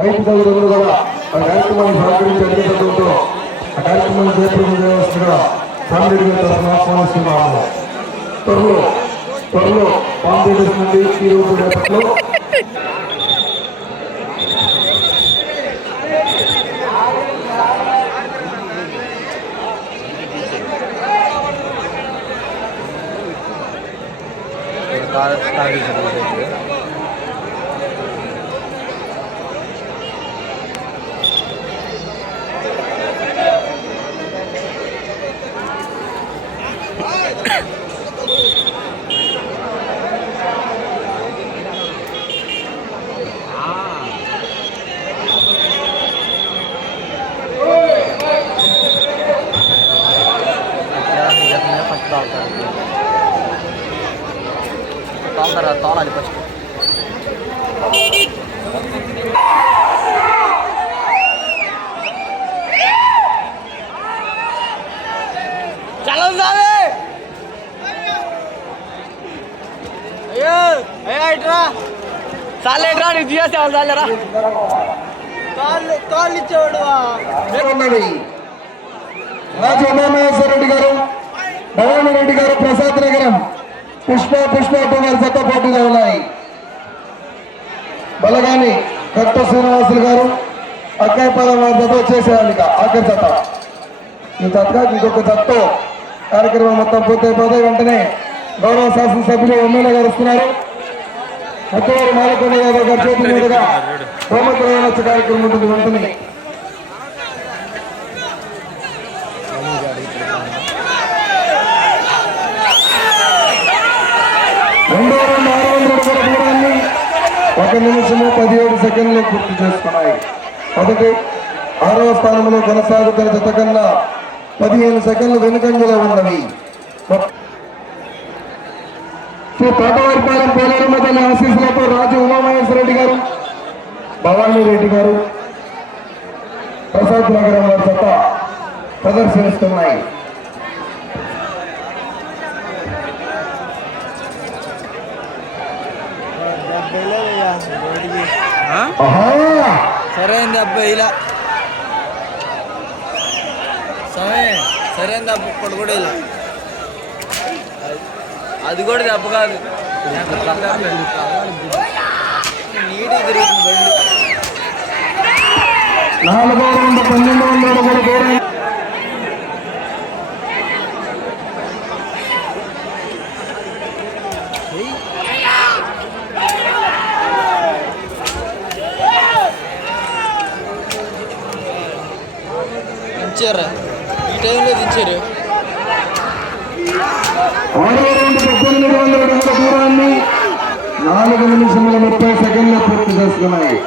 రైతు సోదరులు కూడా ఆ కార్యక్రమాన్ని సహకరించి అధికారులతో ఆ కార్యక్రమాన్ని జయప్రదం చేయవలసిందిగా సాంబేడి గారి తరఫున ఆహ్వానిస్తున్నాము. త్వరలో కాంపిటీషన్ నుండి ఈ రోజు రేపట్లో తోలాలి ఫస్ట్. చలో సావే అయ్యో అయ్యో ఇట్రా చాలేట్రా నీకు చేసేవాళ్ళు చాలేరా కాళ్ళు ఇచ్చేవాడు. రాజు ఉమామహేశ్వర రెడ్డి గారు, భవానీ రెడ్డి గారు, ప్రసాద్ నగరం పుష్ప గారి జత పోటీలో ఉన్నాయి. బలగాని కట్ట శ్రీనివాసులు గారు అక్కాయపాలెం వారి జత వచ్చేసేయాలి. ఆఖరి జత ఈ జతగా ఇంకొక జతతో కార్యక్రమం మొత్తం పూర్తయిపోతే వెంటనే గౌరవ శాసనసభ్యులు ఎమ్మెల్యే గారు వస్తున్నారు. మొత్తవారి మాలకొండ యాదవ్ గారి చేతి మీదుగా హోమగ్రహణ కార్యక్రమం ఉంటుంది. వెంటనే రెండో రౌండ్ 600 అడుగుల దూరాన్ని 1 నిమిషము 17 సెకండ్లు పూర్తి చేసుకున్నాయి. మొదటి 6వ స్థానంలో కొనసాగుతున్న జత కన్నా 15 సెకండ్లు వెనుకంజలో ఉన్నవి. శ్రీ తోటవారిపాలెం పోలేరమ్మ తల్లి ఆశీస్సులతో రాజు ఉమామహేశ్వర రెడ్డి గారు, భవానీ రెడ్డి గారు, ప్రసాద్ నగరం వారి జత ప్రదర్శనిస్తున్నాయి. సరైంది అబ్బాయి ఇలా సరైంది అబ్బ ఇప్పుడు కూడా ఇలా అది కూడా దెబ్బ కాదు నీటి తిరుగుతుంది బండి. 4వ రౌండ్ 1200 అడుగుల దూరం దించారా ఈ టైంలో దించారు. 6వ రౌండ్ 1800 అడుగుల దూరాన్ని 4 నిమిషముల 30 సెకండ్లు పూర్తి చేసుకున్నాయి.